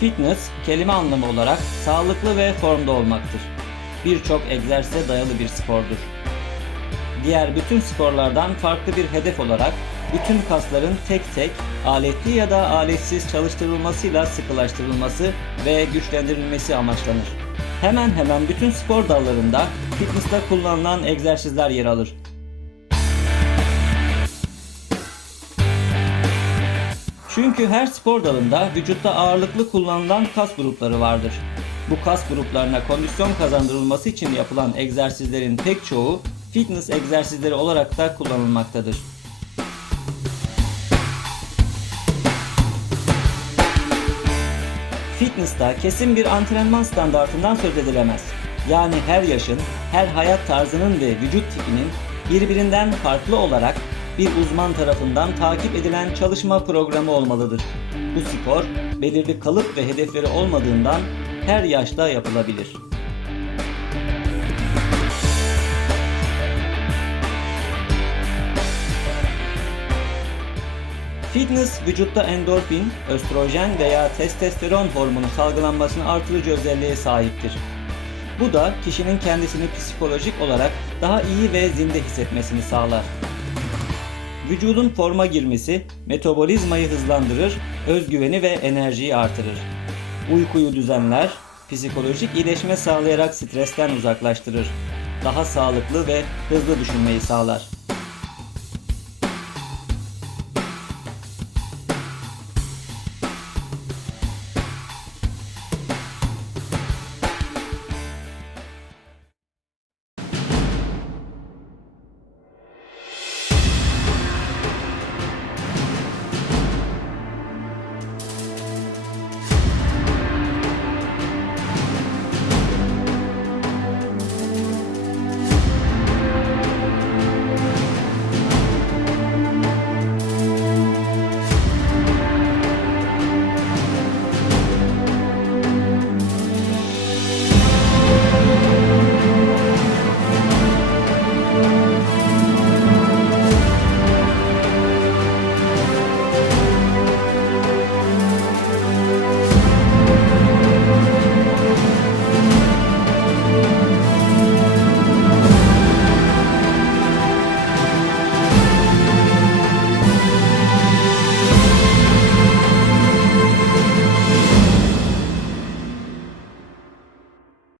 Fitness kelime anlamı olarak sağlıklı ve formda olmaktır. Birçok egzersize dayalı bir spordur. Diğer bütün sporlardan farklı bir hedef olarak bütün kasların tek tek aletli ya da aletsiz çalıştırılmasıyla sıkılaştırılması ve güçlendirilmesi amaçlanır. Hemen hemen bütün spor dallarında fitness'ta kullanılan egzersizler yer alır. Çünkü her spor dalında vücutta ağırlıklı kullanılan kas grupları vardır. Bu kas gruplarına kondisyon kazandırılması için yapılan egzersizlerin pek çoğu fitness egzersizleri olarak da kullanılmaktadır. Fitness'ta kesin bir antrenman standartından söz edilemez. Yani her yaşın, her hayat tarzının ve vücut tipinin birbirinden farklı olarak bir uzman tarafından takip edilen çalışma programı olmalıdır. Bu spor belirli kalıp ve hedefleri olmadığından her yaşta yapılabilir. Fitness vücutta endorfin, östrojen veya testosteron hormonu salgılanmasını artırıcı özelliğe sahiptir. Bu da kişinin kendisini psikolojik olarak daha iyi ve zinde hissetmesini sağlar. Vücudun forma girmesi metabolizmayı hızlandırır, özgüveni ve enerjiyi artırır. Uykuyu düzenler, psikolojik iyileşme sağlayarak stresten uzaklaştırır. Daha sağlıklı ve hızlı düşünmeyi sağlar.